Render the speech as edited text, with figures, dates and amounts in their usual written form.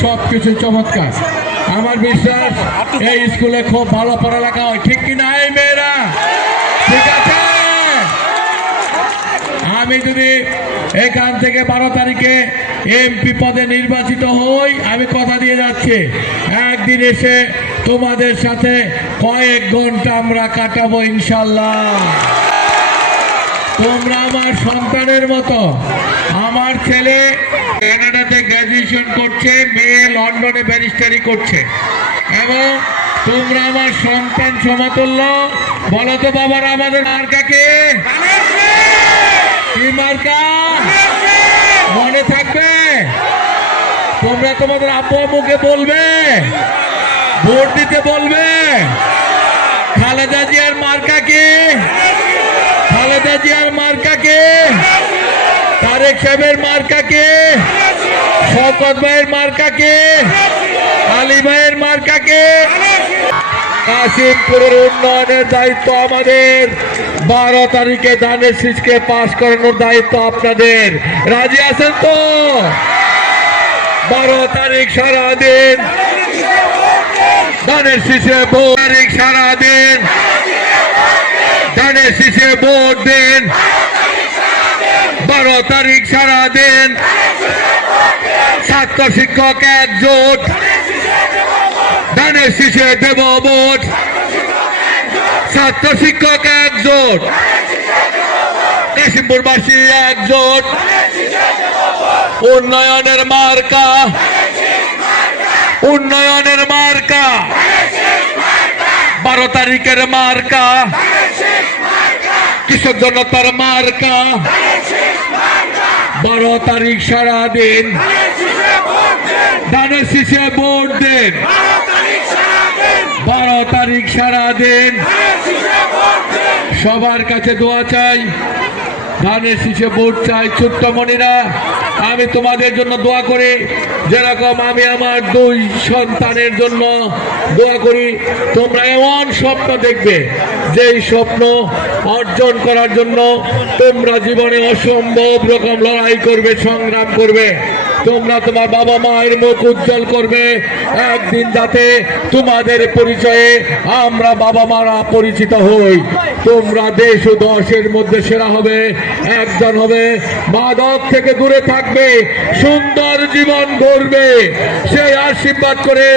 সবকিছু চমৎকার। আমার বিশ্বাস এই স্কুলে খুব ভালো পড়ালেখা হয়, ঠিক কিনা এই মেয়েরা? ঠিক আছে। আমি যদি এখান থেকে 12 তারিখে এমপি পদে নির্বাচিত হই, আমি কথা দিয়ে যাচ্ছি একদিন এসে তোমাদের সাথে কয়েক ঘন্টা আমরা কাটাবো ইনশাল্লাহ। তোমরা আমার সন্তানের মতো। আমার ছেলে কানাডাতে গ্র্যাজুয়েশন করছে, মেয়ে লন্ডনে ব্যারিস্টারি করছে, এবং তোমরা আমার সন্তান সমতুল্য। বলো তো বাবার আমাদের মার্কাকে কি মার্কা মনে থাকবে? তোমরা তোমাদের আব্বু আম্মুকে বলবে, ভোট দিতে বলবে। খালেদা জিয়ার মার্কাকে, খালেদা জিয়ার মার্কাকে, তারেক সাহেবের মার্কাকে, শওকত ভাইয়ের মার্কাকে, আলী ভাইয়ের মার্কাকে। কাশিমপুরের উন্নয়নের দায়িত্ব আমাদের। 12 তারিখে ধানের শীষকে পাশ করানোর দায়িত্ব আপনাদের। রাজি আছেন তো? 12 তারিখ সারাদিন ধানের শীষে ভোট, তারিখ সারাদিন ধানের শীষে ভোট দিন। 12 তারিখ সারাদিন ছাত্র শিক্ষক একজোট, ধানের শীষে দেব ভোট। ছাত্র শিক্ষক একজোট, কাশিমপুরবাসী একজোট। উন্নয়নের মার্কা, উন্নয়নের মার্কা, 12 তারিখের মার্কা, কৃষক জনতার মার্কা। 12 তারিখ সারাদিন ধানের শীষে ভোট দেন। 12 তারিখ সারাদিন সবার কাছে দোয়া চাই, ধানের শীষে ভোট চাই। ছোট্ট মনিরা, আমি তোমাদের জন্য দোয়া করি, যেরকম আমি আমার 2 সন্তানের জন্য দোয়া করি। তোমরা এমন স্বপ্ন দেখবে, যেই স্বপ্ন অর্জন করার জন্য তোমরা জীবনে অসম্ভব রকম লড়াই করবে, সংগ্রাম করবে। তোমরা তোমার বাবা মায়ের মুখ উজ্জ্বল করবে। একদিন যাতে তোমাদের পরিচয়ে আমরা বাবা মারা পরিচিত হই। তোমরা দেশ ও দশের মধ্যে সেরা হবে, একজন হবে, মাদক থেকে দূরে থাকবে, সুন্দর জীবন গড়বে, সেই আশীর্বাদ করে